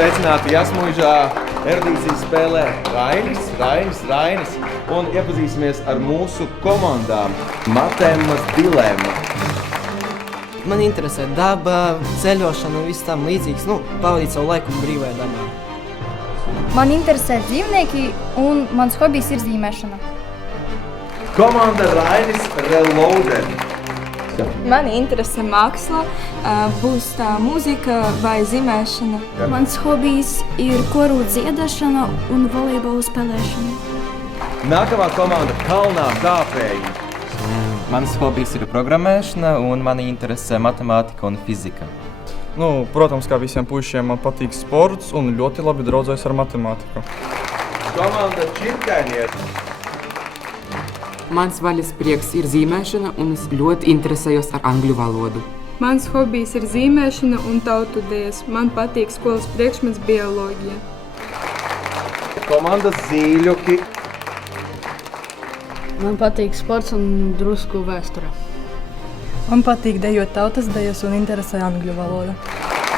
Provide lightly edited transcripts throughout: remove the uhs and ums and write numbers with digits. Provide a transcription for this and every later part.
Sveicināti Jasmuižā erudīcijas spēlē Rainis. Un iepazīsimies ar mūsu komandām. Matēmas dilēma. Man interesē daba, ceļošana un viss tam līdzīgs. Pavadīt savu laiku brīvajā dabā. Man interesē dzīvnieki un mans hobijs ir zīmēšana. Komanda Rainis Reloaded. Mani interesē māksla, būs tā mūzika vai zīmēšana. Mans hobijs ir koru dziedāšana un volejbola spēlēšana. Nākamā komanda Kalnā kāpēji. Mans hobijs ir programmēšana un mani interesē matemātika un fizika. Protams, kā visiem puišiem, man patīk sports un ļoti labi draudzējos ar matemātiku. Komanda Čirkainieti. Mans vaļas prieks ir zīmēšana un es ļoti interesējos ar angļu valodu. Mans hobijs ir zīmēšana un tautu dejas. Man patīk skolas priekšmets bioloģija. Komanda Zīļuki. Man patīk sports un drusku vēsture. Man patīk dejot tautas dejas un interesē angļu valoda.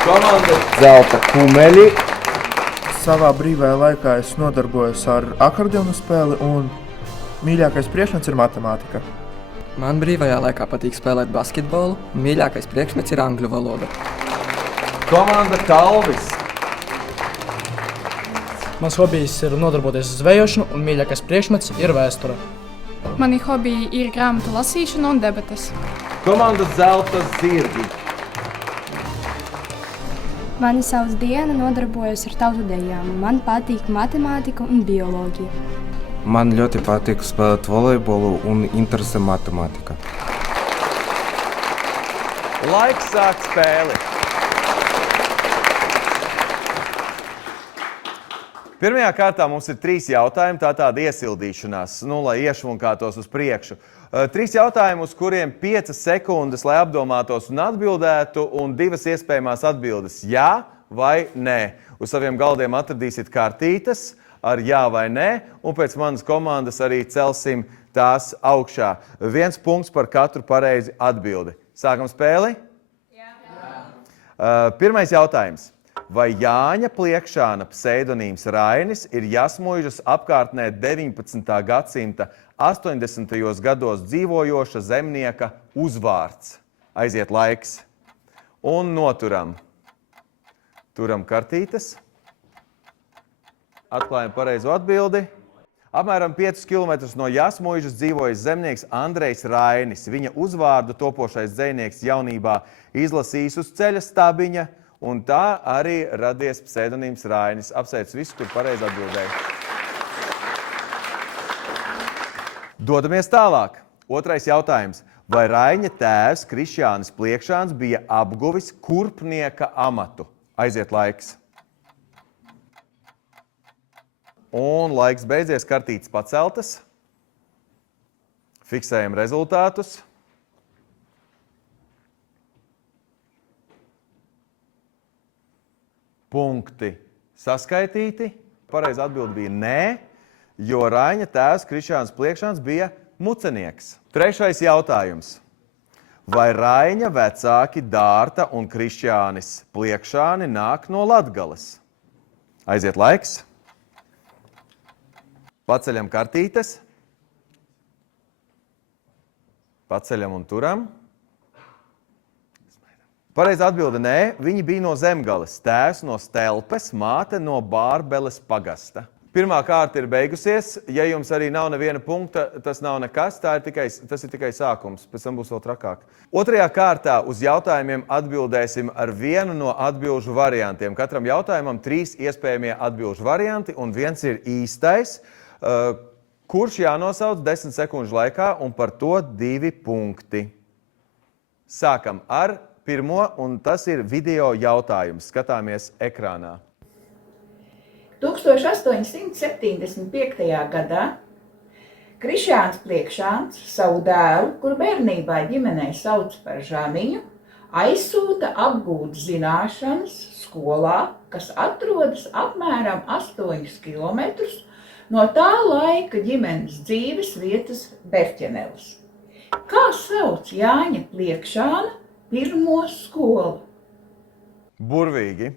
Komanda Zelta Kumeļi. Savā brīvajā laikā es nodarbojos ar akordeonu spēli un mīļākais priekšmets ir matemātika. Man brīvajā laikā patīk spēlēt basketbolu, un mīļākais priekšmets ir angļu valoda. Komanda Kalvis. Mans hobijs ir nodarboties zvejošanu, un mīļākais priekšmets ir vēsture. Mani hobiji ir grāmatu lasīšana un debates. Komanda Zelta Zirgi. Mani sauc Diana, nodarbojos ar tautu dejām. Man patīk matemātika un bioloģija. Man ļoti patīk spēlēt volejbolu un interesē matemātika. Laiks sākt spēli. Pirmajā kārtā mums ir 3 jautājumi, tā tāda iesildīšanās, lai iešvunkātos uz priekšu. 3 jautājumi, uz kuriem 5 sekundes, lai apdomātos un atbildētu, un 2 iespējamās atbildes jā vai nē. Uz saviem galdiem atradīsiet kartītes ar jā vai nē, un pēc manas komandas arī celsim tās augšā. 1 punkts par katru pareizi atbildi. Sākam spēli? Jā. Pirmais jautājums. Vai Jāņa Pliekšāna pseidonīms Rainis ir Jasmuižas apkārtnē 19. gadsimta 80. gados dzīvojoša zemnieka uzvārds? Aiziet laiks. Un noturam. Turam kartītes. Atklājam pareizo atbildi. Apmēram 5 km no Jasmuižas dzīvojas zemnieks Andrejs Rainis. Viņa uzvārdu topošais dzejnieks jaunībā izlasījis uz ceļa stabiņa, un tā arī radies pseidonīms Rainis. Apsveicu visus, kur pareizi atbildēja. Dodamies tālāk. Otrais jautājums. Vai Raiņa tēvs Krišjānis Pliekšāns bija apguvis kurpnieka amatu? Aiziet laiks. Un laiks beidzies, kartītes paceltas. Fiksējam rezultātus. Punkti saskaitīti. Pareiza atbilde bija nē, jo Raiņa tēvs Krišjānis Pliekšāns bija mucenieks. Trešais jautājums. Vai Raiņa vecāki Dārta un Krišjānis Pliekšāni nāk no Latgales? Aiziet laiks. Paceļam kartītes. Paceļam un turam. Pareiza atbilde nē, viņi bija no Zemgales. Tēvs no Stelpes, māte no Bārbeles pagasta. Pirmā kārta ir beigusies. Ja jums arī nav neviena punkta, tas nav nekas, tas ir tikai sākums. Pēc tam būs vēl trakāk. Otrajā kārtā uz jautājumiem atbildēsim ar vienu no atbilžu variantiem. Katram jautājumam 3 iespējamie atbilžu varianti, un viens ir īstais, kurš jānosauc 10 sekundžu laikā, un par to 2 punkti. Sākam ar pirmo, un tas ir video jautājums. Skatāmies ekrānā. 1875. gadā Krišjāns Pliekšāns savu dēlu, kuru bērnībā ģimenē sauc par Žaniņu, aizsūta apgūt zināšanas skolā, kas atrodas apmēram 8 kilometrus no tā laika ģimenes dzīves vietas Berķenelis. Kā sauc Jāņa Pliekšāna pirmo skolu? Burvīgi.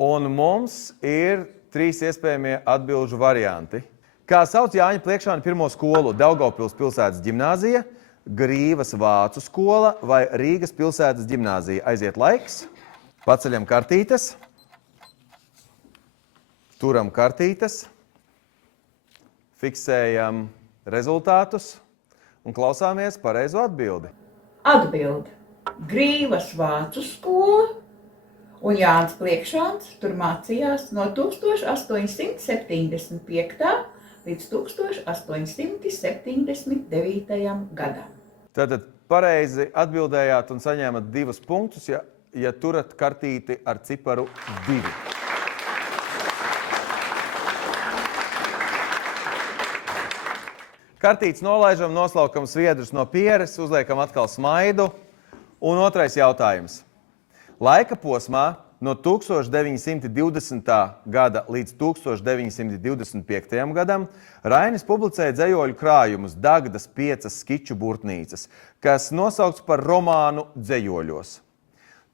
Un mums ir 3 iespējamie atbilžu varianti. Kā sauc Jāņa Pliekšāna pirmo skolu? Daugavpils pilsētas ģimnāzija, Grīvas vācu skola vai Rīgas pilsētas ģimnāzija? Aiziet laiks, paceļam kartītes, turam kartītes, fiksējam rezultātus un klausāmies pareizo atbildi. Atbildi. Grīvas vācu skola un Jānis Pliekšāns tur mācījās no 1875. līdz 1879. gadam. Tātad pareizi atbildējāt un saņēmat 2 punktus, ja turat kartīti ar ciparu 2. Kartītes nolaižam, noslaukam sviedrus no pieres, uzliekam atkal smaidu. Un otrais jautājums. Laika posmā no 1920. gada līdz 1925. gadam Rainis publicēja dzejoļu krājumus Dagdas 5 skiču burtnīcas, kas nosaukts par romānu dzejoļos.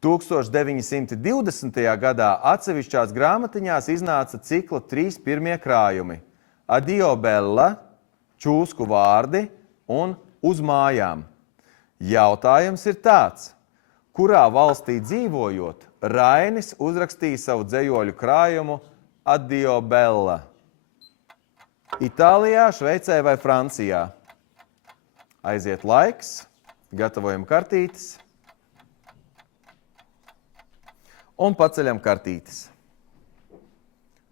1920. gadā atsevišķās grāmatiņās iznāca cikla 3 pirmie krājumi – Adio Bella, Čūsku vārdi un Uz mājām. Jautājums ir tāds, kurā valstī dzīvojot, Rainis uzrakstīja savu dzejoļu krājumu Adio Bella? Itālijā, Šveicē vai Francijā? Aiziet laiks, gatavojam kartītes un paceļam kartītes.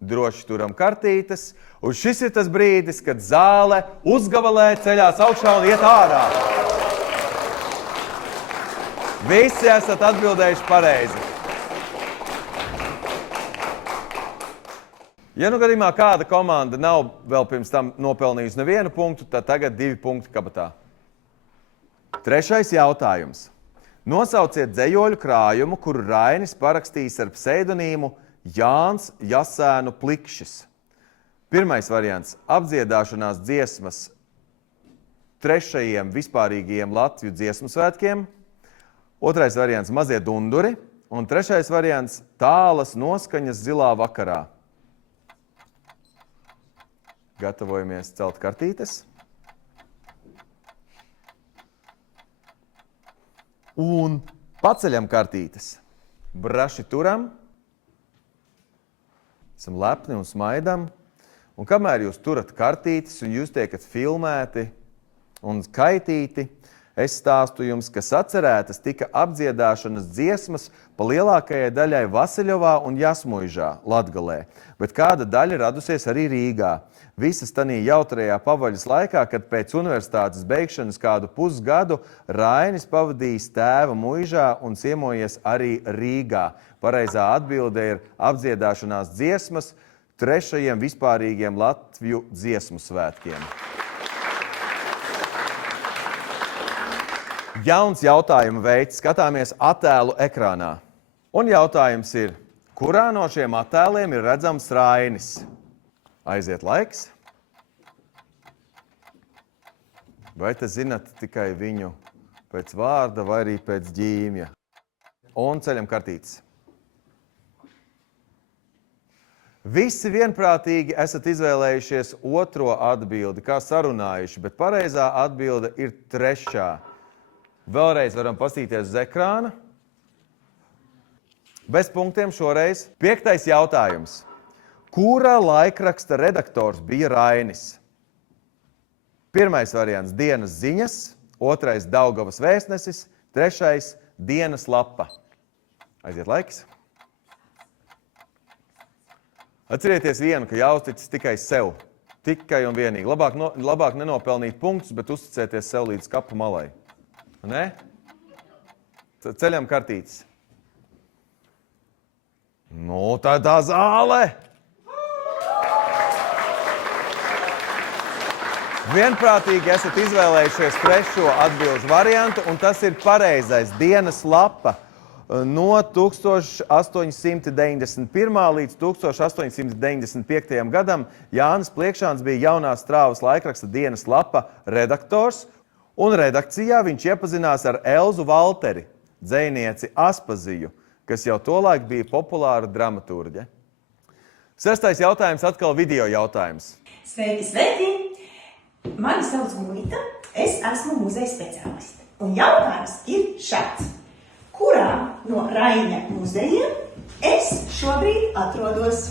Droši turam kartītes, un šis ir tas brīdis, kad zāle uzgabalē ceļās augšā un iet ārā. Visi esat atbildējuši pareizi. Ja nu gadījumā kāda komanda nav vēl pirms tam nopelnījusi nevienu punktu, tad tagad 2 punkti kabatā. Trešais jautājums. Nosauciet dzejoļu krājumu, kuru Rainis parakstījis ar pseidonīmu Jānis Jasēnu Plikšis. Pirmais variants – apdziedāšanās dziesmas 3. vispārīgajiem Latviju dziesmu svētkiem. Otrais variants – mazie dunduri. Un trešais variants – tālas noskaņas zilā vakarā. Gatavojamies celt kartītes. Un paceļam kartītes. Braši turam. Esam lepni un smaidam. Un kamēr jūs turat kartītes un jūs tiekat filmēti un skaitīti, es stāstu jums, ka sacerētas tika apdziedāšanas dziesmas pa lielākajai daļai Vasiļovā un Jasmuižā, Latgalē, bet kāda daļa radusies arī Rīgā. Visas tanī jautrajā pavaļas laikā, kad pēc universitātes beigšanas kādu pusgadu Rainis pavadījis tēva muižā un ciemojies arī Rīgā. Pareizā atbilde ir apdziedāšanās dziesmas 3. vispārīgiem Latviju dziesmu svētkiem. Jauns jautājuma veids, skatāmies attēlu ekrānā. Un jautājums ir, kurā no šiem attēliem ir redzams Rainis? Aiziet laiks. Vai te zinat tikai viņu pēc vārda vai arī pēc ģīmja? Un ceļam kartītes. Visi vienprātīgi esat izvēlējušies otro atbildi, kā sarunājuši, bet pareizā atbilde ir 3. Vēlreiz varam pastīties uz ekrāna. Bez punktiem šoreiz. 5. jautājums. Kura laikraksta redaktors bija Rainis? Pirmais variants – Dienas ziņas, otrais – Daugavas vēstnesis, trešais – Dienas lapa. Aiziet laiks. Atcerieties vienu, ka jāuzticas tikai sev. Tikai un vienīgi. Labāk nenopelnīt punktus, bet uzticēties sev līdz kapu malai. Ne? Ceļam kartītes. Nu, tādā zāle! Vienprātīgi esat izvēlējušies 3. atbilžu variantu, un tas ir pareizais – Dienas lapa. No 1891. līdz 1895. gadam Jānis Pliekšāns bija Jaunās Strāvas laikraksta Dienas lapa redaktors, un redakcijā viņš iepazinās ar Elzu Valteri, dzejnieci Aspaziju, kas jau tolaik bija populāra dramaturģe. 6. jautājums atkal video jautājums. Sveiki, sveiki! Mani sauc Gunita, es esmu muzeja speciāliste. Un jautājums ir šāds. Kurā no Raiņa muzejiem es šobrīd atrodos?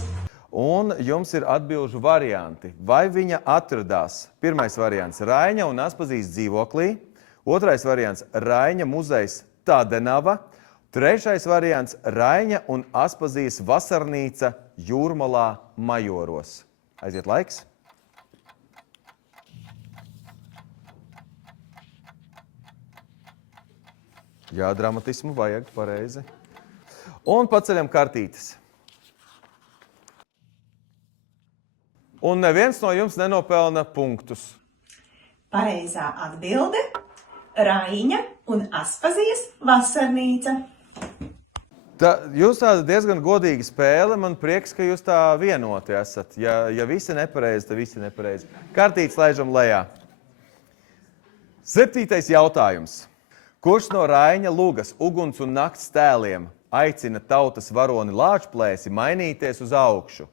Un jums ir atbilžu varianti. Vai viņa atradās? Pirmais variants – Raiņa un Aspazijas dzīvoklī. Otrais variants – Raiņa muzejs Tādenava. Trešais variants – Raiņa un Aspazijas vasarnīca Jūrmalā Majoros. Aiziet laiks. Jā, dramatismu vajag, pareizi. Un paceļam kartītes. Un neviens no jums nenopelna punktus. Pareizā atbilde – Raiņa un Aspazijas vasarnīca. Jūs tāda diezgan godīga spēle. Man prieks, ka jūs tā vienoti esat. Ja visi nepareizi, tad visi nepareizi. Kartītes laižam lejā. 7. jautājums. Kurš no Raiņa lugas uguns un nakts tēliem aicina tautas varoni Lāčplēsi mainīties uz augšu?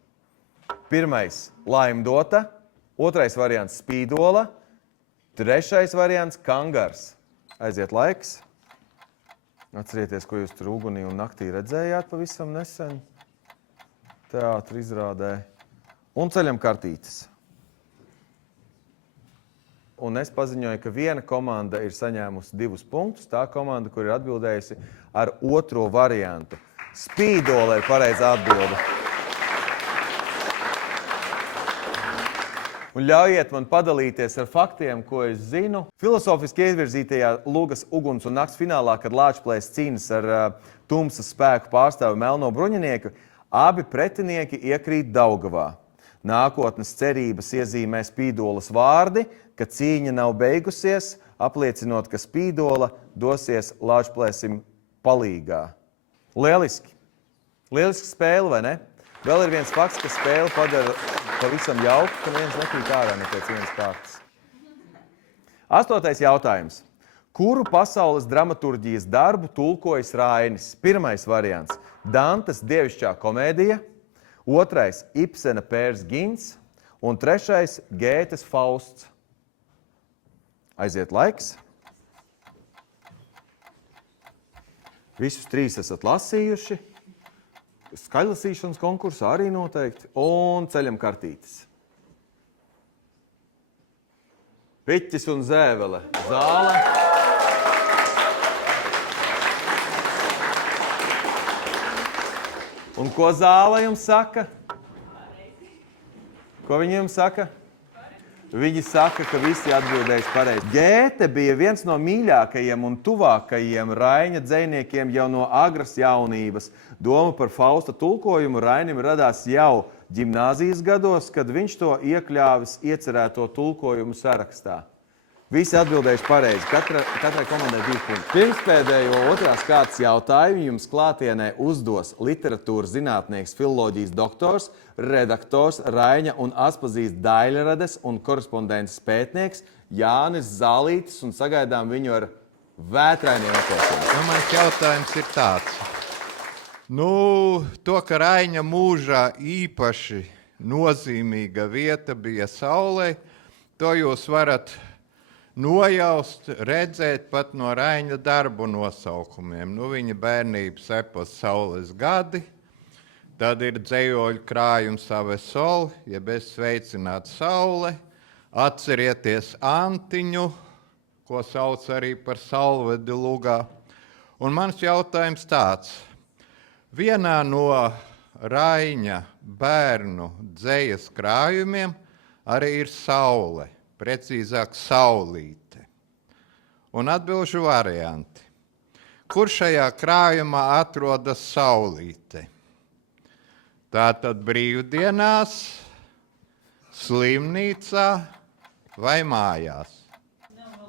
Pirmais – Laimdota, otrais variants – Spīdola, trešais variants – Kangars. Aiziet laiks. Atcerieties, ko jūs tur ugunī un naktī redzējāt pavisam nesen. Teātra izrādē. Un ceļam kartītes. Un es paziņoju, ka viena komanda ir saņēmusi 2 punktus. Tā komanda, kur ir atbildējusi ar otro variantu. Spīdola ir pareizā atbilde. Un ļaujiet man padalīties ar faktiem, ko es zinu. Filosofiski ievirzītajā lugas uguns un nakts finālā, kad Lāčplēs cīnas ar tumsas spēku pārstāvi Melno bruņinieku, abi pretinieki iekrīt Daugavā. Nākotnes cerības iezīmē Spīdolas vārdi, ka cīņa nav beigusies, apliecinot, ka Spīdola dosies Lāčplēsim palīgā. Lieliski! Lieliski spēle, vai ne? Vēl ir viens fakts, ka spēle padara pavisam jauku, ka neviens nekrīt ārā ne pēc vienas kārtas. 8. jautājums. Kuru pasaules dramaturģijas darbu tulkojas Rainis? Pirmais variants – Dantes dievišķā komēdija, otrais – Ibsena Pērs Gins un trešais – Gētes Fausts. Aiziet laiks. Visus 3 esat lasījuši. Skaļlasīšanas konkursā arī noteikti. Un ceļam kartītes. Piķis un zēvele. Zāle. Un ko zāle jums saka? Ko viņi jums saka? Viņi saka, ka visi atbildējuši pareizi. Gēte bija viens no mīļākajiem un tuvākajiem Raiņa dzejniekiem jau no agras jaunības. Doma par Fausta tulkojumu Rainim radās jau ģimnāzijas gados, kad viņš to iekļāvis iecerēto tulkojumu sarakstā. Visi atbildējuši pareizi. Katrai komandai 2 punkti. Pirmspēdējo otrās kārtas jautājumu jums klātienē uzdos literatūras zinātnieks, filoloģijas doktors, redaktors, Raiņa un Aspazijas daļrades un korespondences pētnieks Jānis Zālītis, un sagaidām viņu ar vētrainiem aplausiem. Mans jautājums ir tāds. To, ka Raiņa mūžā īpaši nozīmīga vieta bija saulē, to jūs varat nojaust, redzēt pat no Raiņa darbu nosaukumiem. Viņa bērnības epos Saules gadi, tad ir dzejoļu krājums Ave Sol, jeb es sveicināt saule, atcerieties Antiņu, ko sauc arī par Saulvedi lugā. Un mans jautājums tāds. Vienā no Raiņa bērnu dzejas krājumiem arī ir saule. Precīzāk saulīte. Un atbilžu varianti. Kur šajā krājumā atrodas saulīte? Tātad brīvdienās, slimnīcā vai mājās?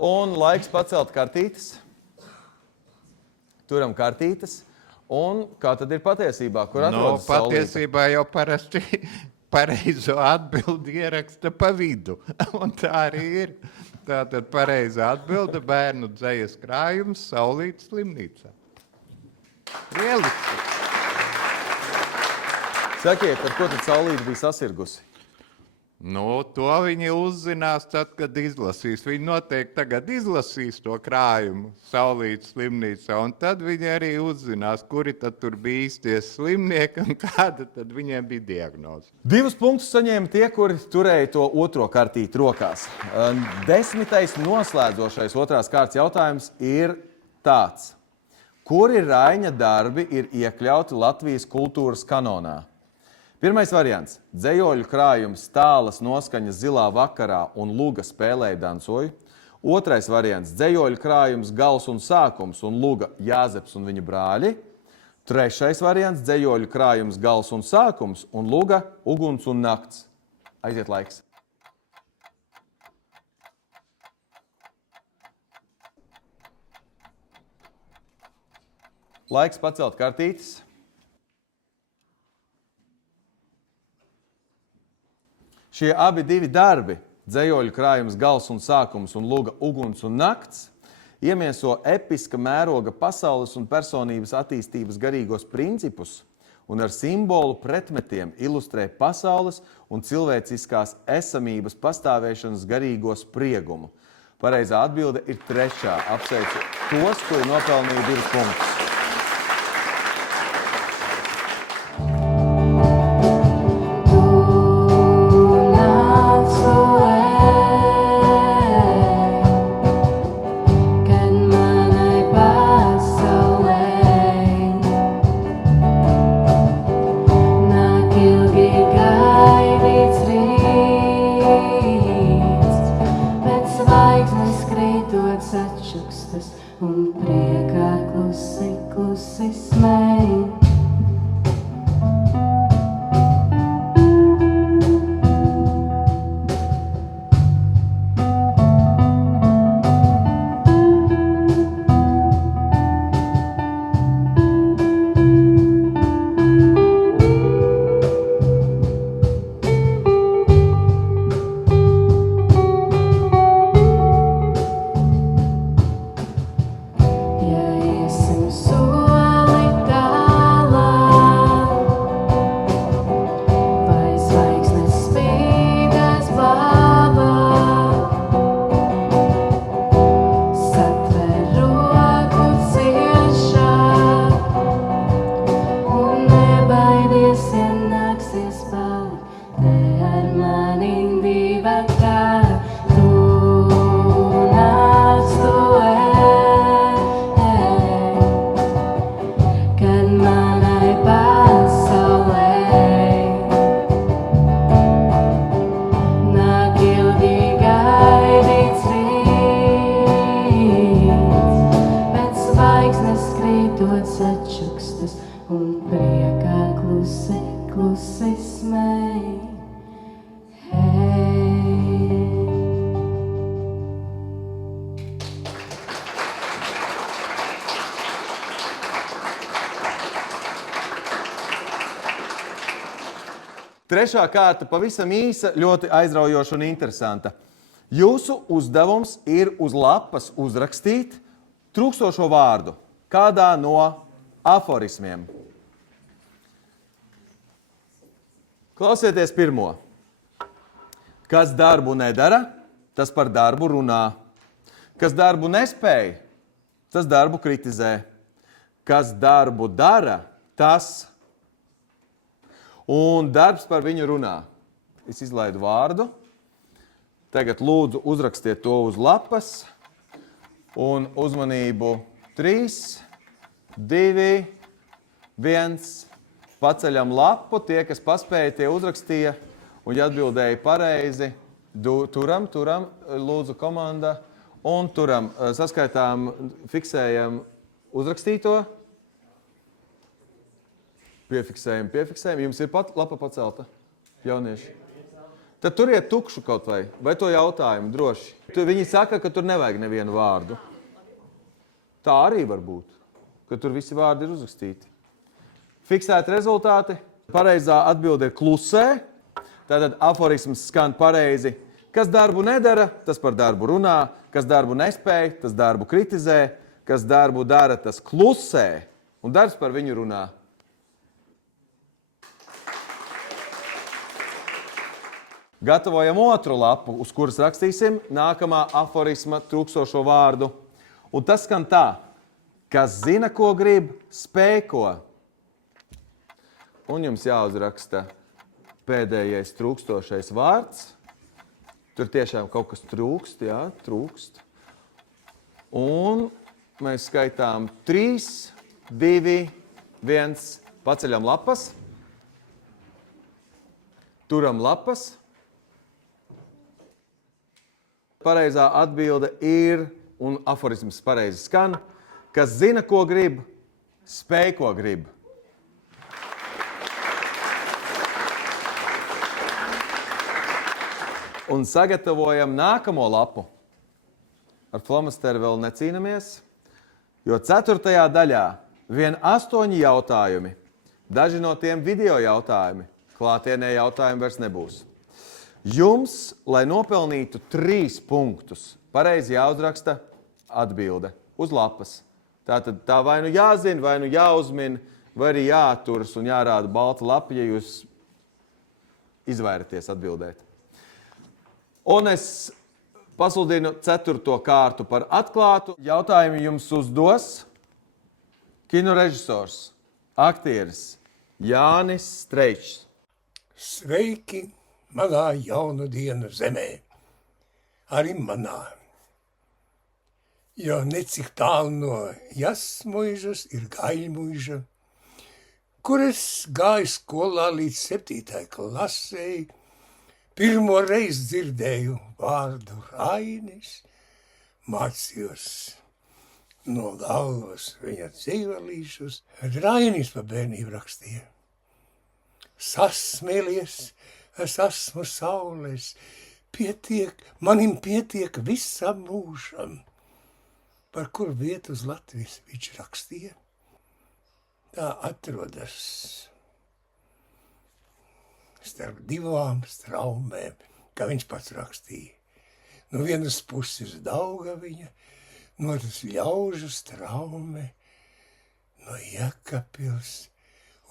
Un laiks pacelt kartītes. Turam kartītes. Un kā tad ir patiesībā? Kur atrodas saulīte? Patiesībā jau parasti pareizo atbildi ieraksta pa vidu. Un tā arī ir. Tātad pareizā atbilde bērnu dzejas krājums Saulītes slimnīcā. Lieliski! Sakiet, ar ko tad saulīte bija sasirgusi? Nu, to viņi uzzinās tad, kad izlasīs. Viņi noteikti tagad izlasīs to krājumu Saulītes slimnīcā, un tad viņi arī uzzinās, kuri tad tur bija īstie slimnieki un kāda tad viņiem bija diagnoze. 2 punktus saņēma tie, kuri turēja to otro kartīti rokās. 10. noslēdzošais otrās kārtas jautājums ir tāds. Kuri Raiņa darbi ir iekļauti Latvijas kultūras kanonā? Pirmais variants – dzejoļu krājums Tālas noskaņas Zilā vakarā un Luga spēlēja dansoju. Otrais variants – dzejoļu krājums Gals un sākums un Luga Jāzeps un viņa brāļi. Trešais variants – dzejoļu krājums Gals un sākums un Luga Uguns un nakts. Aiziet laiks. Laiks pacelt kartītes. Šie abi divi darbi, dzejoļu krājums Gals un sākums un Luga Uguns un nakts, iemieso episka mēroga pasaules un personības attīstības garīgos principus un ar simbolu pretmetiem ilustrē pasaules un cilvēciskās esamības pastāvēšanas garīgo spriegumu. Pareizā atbilde ir 3. Apsveicu tos, kuri nopelnīja 2 punktus. Trešā kārta pavisam īsa, ļoti aizraujoša un interesanta. Jūsu uzdevums ir uz lapas uzrakstīt trūkstošo vārdu kādā no aforismiem. Klausieties pirmo. Kas darbu nedara, tas par darbu runā. Kas darbu nespēj, tas darbu kritizē. Kas darbu dara, tas un darbs par viņu runā. Es izlaidu vārdu. Tagad lūdzu uzrakstiet to uz lapas. Un uzmanību 3, 2, 1. Paceļam lapu. Tie, kas paspēja, tie uzrakstīja. Un ja atbildēja pareizi, turam, lūdzu komanda. Un turam, saskaitām, fiksējam uzrakstīto. Piefiksējam. Jums ir lapa pacelta, jaunieši? Tad turiet tukšu kaut vai to jautājumu droši. Viņi saka, ka tur nevajag nevienu vārdu. Tā arī var būt, ka tur visi vārdi ir uzrakstīti. Fiksēti rezultāti. Pareizā atbilde ir klusē. Tātad aforisms skan pareizi. Kas darbu nedara, tas par darbu runā. Kas darbu nespēj, tas darbu kritizē. Kas darbu dara, tas klusē. un darbs par viņu runā. Gatavojam otru lapu, uz kuras rakstīsim nākamā aforisma trūkstošo vārdu. Un tas skan tā, kas zina, ko grib, spēj ko. Un jums jāuzraksta pēdējais trūkstošais vārds. Tur tiešām kaut kas trūkst, jā, trūkst. Un mēs skaitām 3, 2, 1, paceļam lapas, turam lapas. Pareizā atbilde ir, un aforisms pareizi skan, kas zina, ko grib, spēj, ko grib. Un sagatavojam nākamo lapu. Ar flomasteru vēl necīnamies, jo 4. daļā vien 8 jautājumi. Daži no tiem video jautājumi, klātienē jautājumi vairs nebūs. Jums, lai nopelnītu 3 punktus, pareizi jāuzraksta atbilde uz lapas. Tātad tā vai nu jāzina, vai nu jāuzmin, vai arī jāturas un jārāda balta lapa, ja jūs izvairaties atbildēt. Un es pasludinu 4. kārtu par atklātu. Jautājumu jums uzdos kinorežisors, aktieris Jānis Streičs. Sveiki manā jaunu dienu zemē, arī manā. Jo necik tālu no Jasmuižas ir Gaļmuiža, kur es gāju skolā līdz 7. klasei, pirmo reizi dzirdēju vārdu Rainis, mācījos no galvas viņa dzīvelīšus, bet Rainis pa bērnību rakstīja. Sasmēlies, es esmu saules, manim pietiek visam mūžam. Par kur vietu uz Latvijas viņš rakstīja? Tā atrodas starp 2 straumēm, kā viņš pats rakstīja. No vienas puses Daugaviņa, no otras Ļaužu straume, no Jēkabpils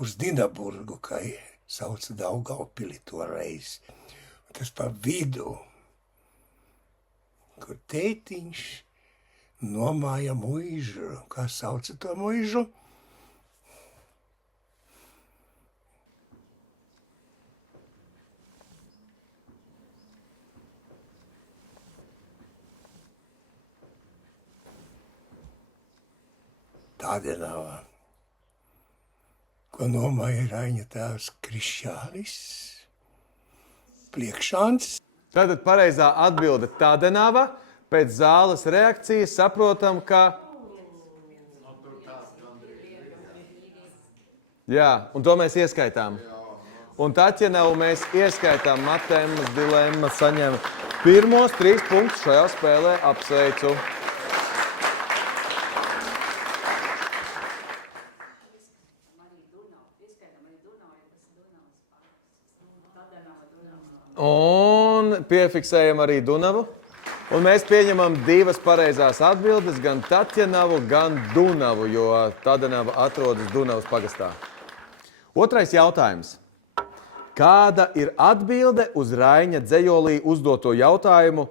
uz Dinaburgu, kā sauca Daugavpili toreiz. Un tas pa vidu, kur tētiņš nomāja muižu, kā sauca to muižu. Tādenāvā, ko nomāja Raņa tēvs Krišjānis, Pliekšāns. Tātad pareizā atbilde Tādenāva. Pēc zāles reakcijas saprotam, ka... Jā, un to mēs ieskaitām. Un Taķenevu mēs ieskaitām. Matēmas dilemma saņem pirmos 3 punktus šajā spēlē. Apsveicu. Un piefiksējam arī Dunavu. Un mēs pieņemam 2 pareizās atbildes, gan Taķenavu, gan Dunavu, jo Tādenava atrodas Dunavas pagastā. Otrais jautājums. Kāda ir atbilde uz Raiņa dzejolī uzdoto jautājumu,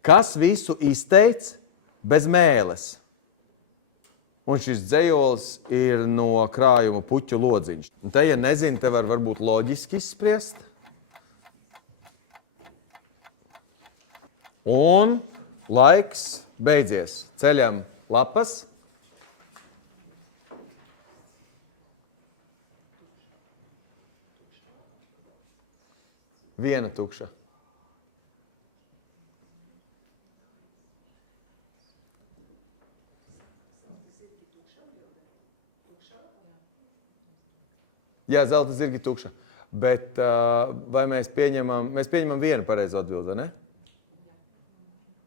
kas visu izteic bez mēles? Un šis dzejols ir no krājuma Puķu lodziņš. Un te, ja nezini, te var varbūt loģiski izspriest. Un laiks beidzies. Ceļam lapas. Viena tukša. Jā, zelta zirgi tukša. Bet vai mēs pieņemam vienu pareizo atbildi, ne?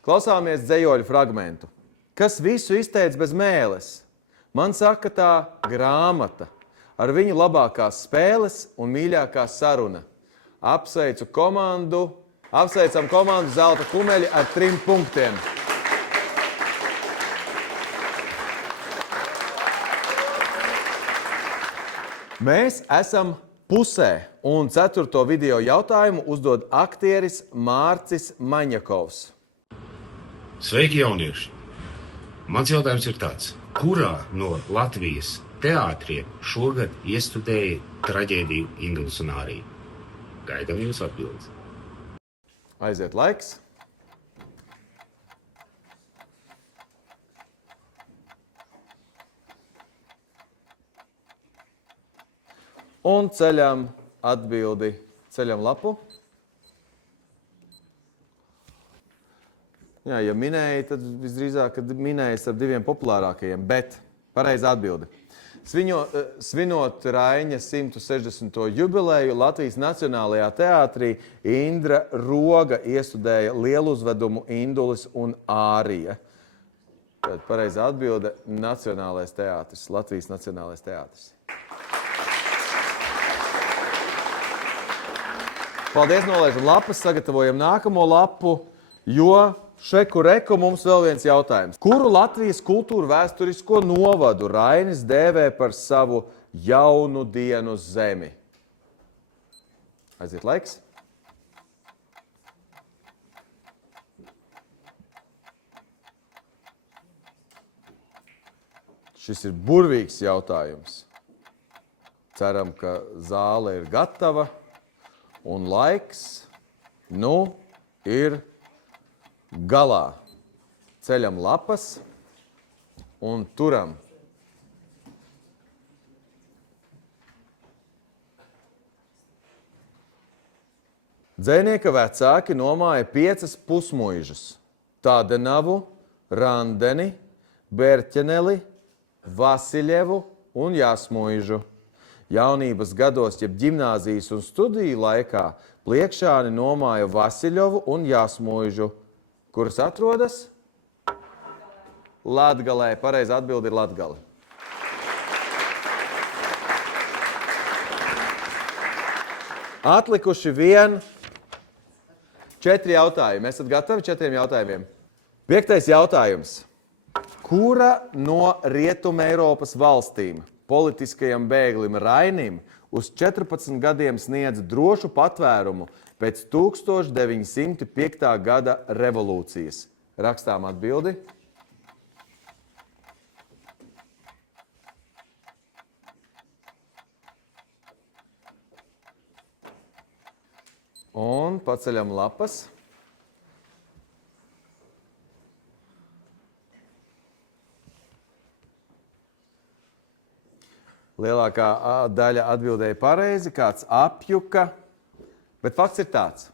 Klausāmies dzejoļu fragmentu. Kas visu izteic bez mēles? Man saka tā grāmata. Ar viņu labākās spēles un mīļākā saruna. Apsveicam komandu Zelta kumeļi ar 3 punktiem. Mēs esam pusē, un 4. video jautājumu uzdod aktieris Mārcis Maņakovs. Sveiki, jaunieši! Mans jautājums ir tāds. Kurā no Latvijas teātriem šogad iestudēja traģēdiju Indulas un Ārija? Gaidām jūs atbildes. Aiziet laiks. Un ceļam atbildi, ceļam lapu. Jā, ja minēja, tad visdrīzāk, kad minēja starp diviem populārākajiem, bet pareizi atbildi. Svinot Raiņa 160. jubileju Latvijas Nacionālajā teātrī, Indra Roga iestudēja lieluzvedumu Indulis un Ārija. Tad pareizi atbilde Nacionālais teātris, Latvijas Nacionālais teātris. Paldies, nolaižam lapas, sagatavojam nākamo lapu, jo šeku reku mums vēl viens jautājums. Kuru Latvijas kultūru vēsturisko novadu Rainis dēvē par savu jaunu dienu zemi? Aiziet laiks. Šis ir burvīgs jautājums. Ceram, ka zāle ir gatava un laiks, ir galā. Ceļam lapas un turam. Dzejnieka vecāki nomāja 5 pusmuižus – Tādenavu, Randeni, Berķeneli, Vasiļevu un Jāsmuižu. Jaunības gados, jeb ģimnāzijas un studiju laikā, pliekšāni nomāja Vasiļovu un Jāsmuižu, kuras atrodas Latgalē. Pareizi atbildi ir Latgale. Atlikuši 4 jautājumi. Esat gatavi 4 jautājumiem? 5. jautājums. Kura no Rietuma Eiropas valstīm politiskajam bēglim Rainim uz 14 gadiem sniedz drošu patvērumu pēc 1905. gada revolūcijas? Rakstām atbildi. Un paceļam lapas. Lielākā daļa atbildēja pareizi, kāds apjuka, bet fakts ir tāds.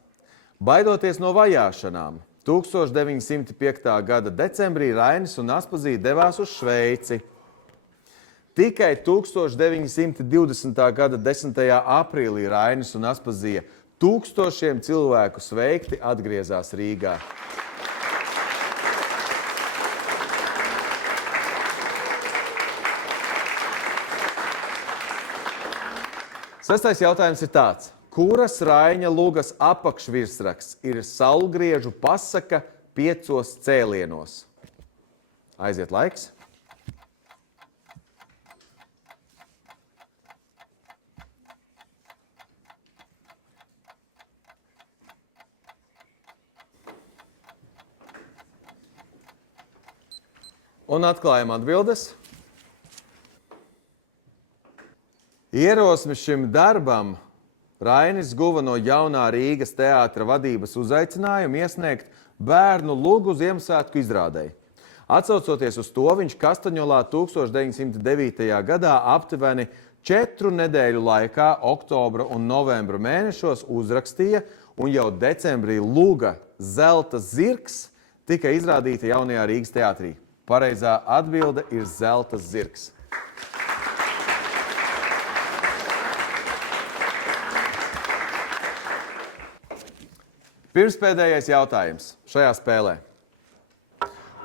Baidoties no vajāšanām, 1905. gada decembrī Rainis un Aspazija devās uz Šveici. Tikai 1920. gada 10. aprīlī Rainis un Aspazija tūkstošiem cilvēku sveikti atgriezās Rīgā. Sestais jautājums ir tāds. Kuras Raiņa lugas apakšvirsraksts ir saulgriežu pasaka 5 cēlienos? Aiziet laiks. Un atklājam atbildes. Ierosmi šim darbam Rainis guva no jaunā Rīgas teātra vadības uzaicinājumu iesniegt bērnu lugu Ziemassvētku izrādei. Atsaucoties uz to, viņš Kastaņolā 1909. gadā aptuveni 4 nedēļu laikā, oktobra un novembra mēnešos uzrakstīja, un jau decembrī luga Zelta zirgs tika izrādīta jaunajā Rīgas teātrī. Pareizā atbilde ir Zelta zirgs. Pirmspēdējais jautājums šajā spēlē.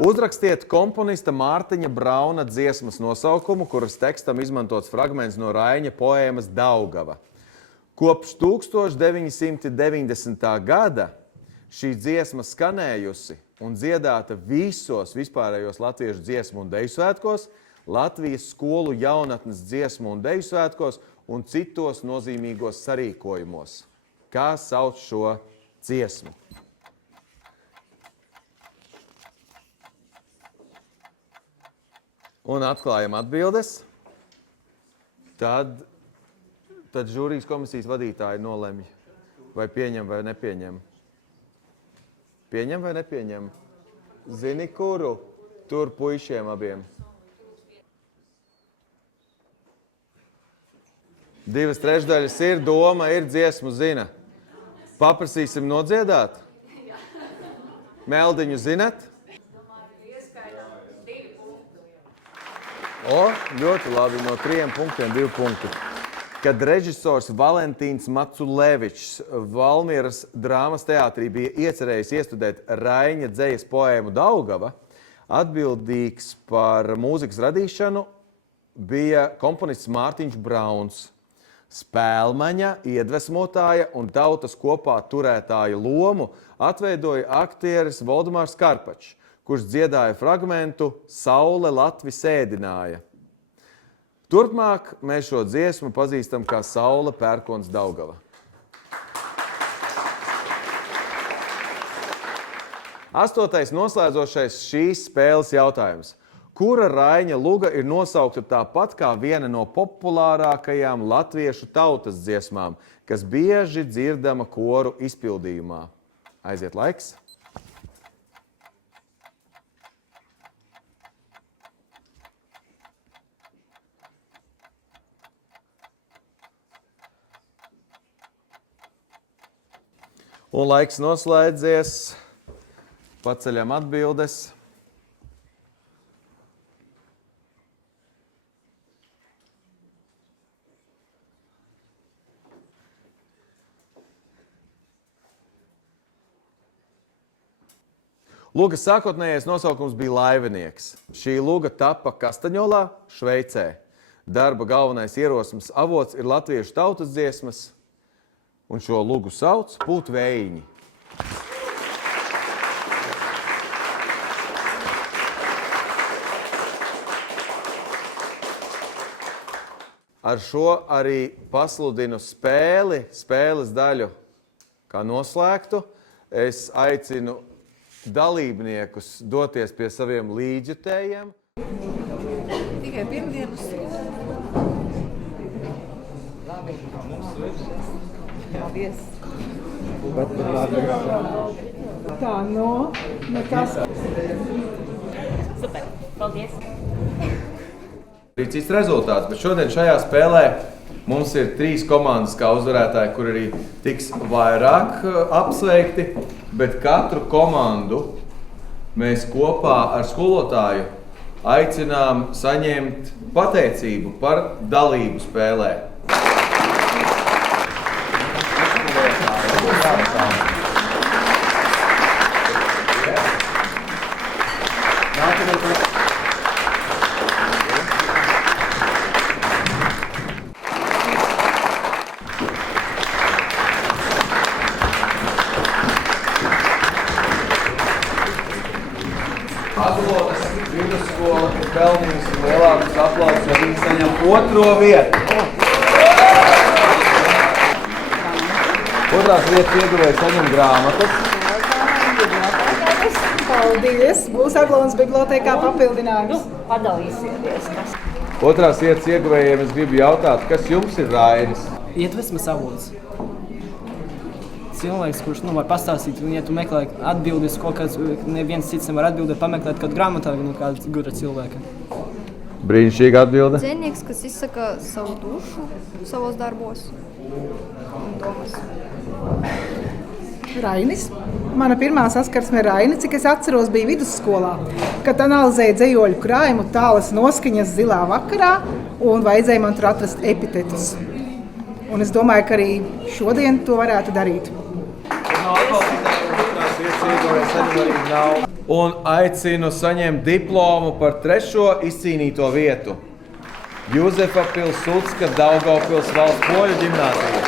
Uzrakstiet komponista Mārtiņa Brauna dziesmas nosaukumu, kuras tekstam izmantots fragments no Raiņa poēmas Daugava. Kopš 1990. gada šī dziesma skanējusi un dziedāta visos vispārējos latviešu dziesmu un deju svētkos, Latvijas skolu jaunatnes dziesmu un deju svētkos un citos nozīmīgos sarīkojumos. Kā sauc šo dziesmu? Un atklājam atbildes. Tad žūrijas komisijas vadītāji nolemj, vai pieņem vai nepieņem. Pieņem vai nepieņem? Zini, kuru? Tur puišiem abiem. 2/3 ir, doma ir, dziesmu zina. Paprasīsim nodziedāt? Meldiņu zinat? Ļoti labi, no 3 punktiem 2 punkti. Kad režisors Valentīns Maculevičs Valmieras drāmas teātrī bija iecerējis iestudēt Raiņa dzejas poēmu Daugava, atbildīgs par mūzikas radīšanu bija komponists Mārtiņš Brauns. Spēlmaņa, iedvesmotāja un tautas kopā turētāja lomu atveidoja aktieris Voldemārs Karpačs, kurš dziedāja fragmentu Saule Latvi sēdināja. Turpmāk mēs šo dziesmu pazīstam kā Saule pērkons Daugava. 8. noslēdzošais šīs spēles jautājums. Kura Raiņa luga ir nosaukta tāpat kā viena no populārākajām latviešu tautas dziesmām, kas bieži dzirdama koru izpildījumā? Aiziet laiks. Un laiks noslēdzies. Paceļam atbildes. Lugas sākotnējais nosaukums bija Laivinieks. Šī luga tapa Kastaņolā, Šveicē. Darba galvenais ierosmes avots ir latviešu tautas dziesmas, un šo lugu sauc Pūtvējiņi. Ar šo arī pasludinu spēles daļu kā noslēgtu. Es aicinu dalībniekus doties pie saviem līdzjutējiem. Tikai pirmdienas. Paldies. Tā, nekas. Super, paldies. Ir cits rezultāts, bet šodien šajā spēlē mums ir 3 komandas kā uzvarētāji, kur arī tiks vairāk apsveikti, bet katru komandu mēs kopā ar skolotāju aicinām saņemt pateicību par dalību spēlē. Aglotas vidusskola ir pelnījusi lielākus aplausus, jo viņi saņem 2. vietu. 2. vietas ieguvēji saņem grāmatas. Paldies! Būs Aglonas bibliotēkā papildinājums. Padalīsieties. 2. vietas ieguvējiem es gribu jautāt, kas jums ir Rainis? Iedvesmas avots. Cilvēks, kurš var pastāstīt, un ja tu meklē atbildes, kaut kāds neviens cits nevar atbildēt, pameklēt kādu grāmatā no kāda gudra cilvēka. Brīnišķīga atbilde. Dzēnieks, kas izsaka savu dušu savos darbos un domas. Rainis. Mana pirmā saskarsme ar Raini, cik es atceros, bija vidusskolā, kad analizēja dzejoļu krājumu Tālas noskaņas zilā vakarā, un vajadzēja man tur atrast epitetus. Un es domāju, ka arī šodien to varētu darīt. Un aicinu saņemt diplomu par 3. izcīnīto vietu. Juzefa Pilsudska Daugavpils valsts poļu ģimnāzija.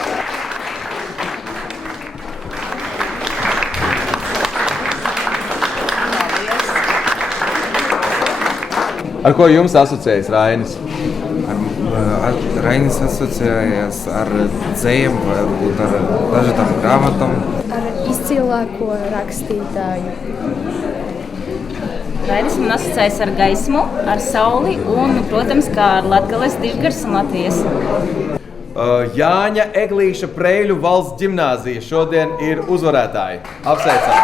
Ar ko jums asociējas Rainis? Rainis asociējas ar dzējiem, varbūt ar dažādām grāmatām. Ar izcilāko rakstītāju. Rainis man asociējas ar gaismu, ar sauli un, protams, kā ar Latgales Dižgars un Latvijas. Jāņa Eglīša Preļu valsts ģimnāzija šodien ir uzvarētāji. Apsveicam!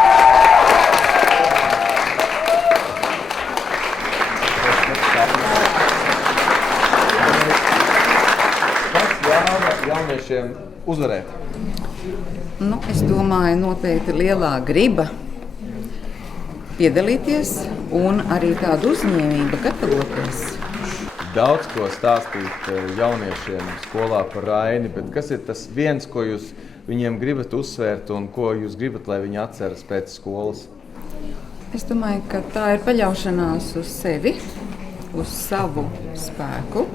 Jauniešiem uzvarēt? Es domāju, noteikti lielā griba piedalīties un arī tāda uzņēmība gatavoties. Daudz ko stāstīt jauniešiem skolā par Raini, bet kas ir tas viens, ko jūs viņiem gribat uzsvērt un ko jūs gribat, lai viņi atceras pēc skolas? Es domāju, ka tā ir paļaušanās uz sevi, uz savu spēku,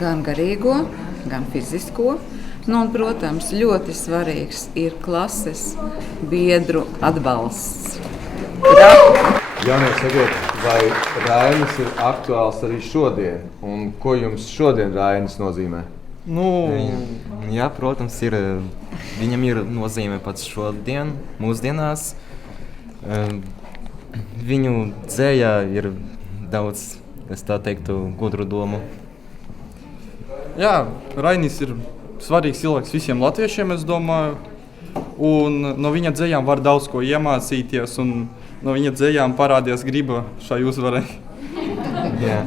gan garīgo, gan fizisko. Un, protams, ļoti svarīgs ir klases biedru atbalsts. Jaunieši, sakiet, vai Rainis ir aktuāls arī šodien? Un ko jums šodien Rainis nozīmē? Jā, protams, viņam ir nozīme pats šodien, mūsdienās. Viņu dzējā ir daudz, es tā teiktu, gudru domu. Jā, Rainis ir svarīgs cilvēks visiem latviešiem, es domāju. Un no viņa dzējām var daudz ko iemācīties, un no viņa dzējām parādījās griba šai uzvarai. Jā.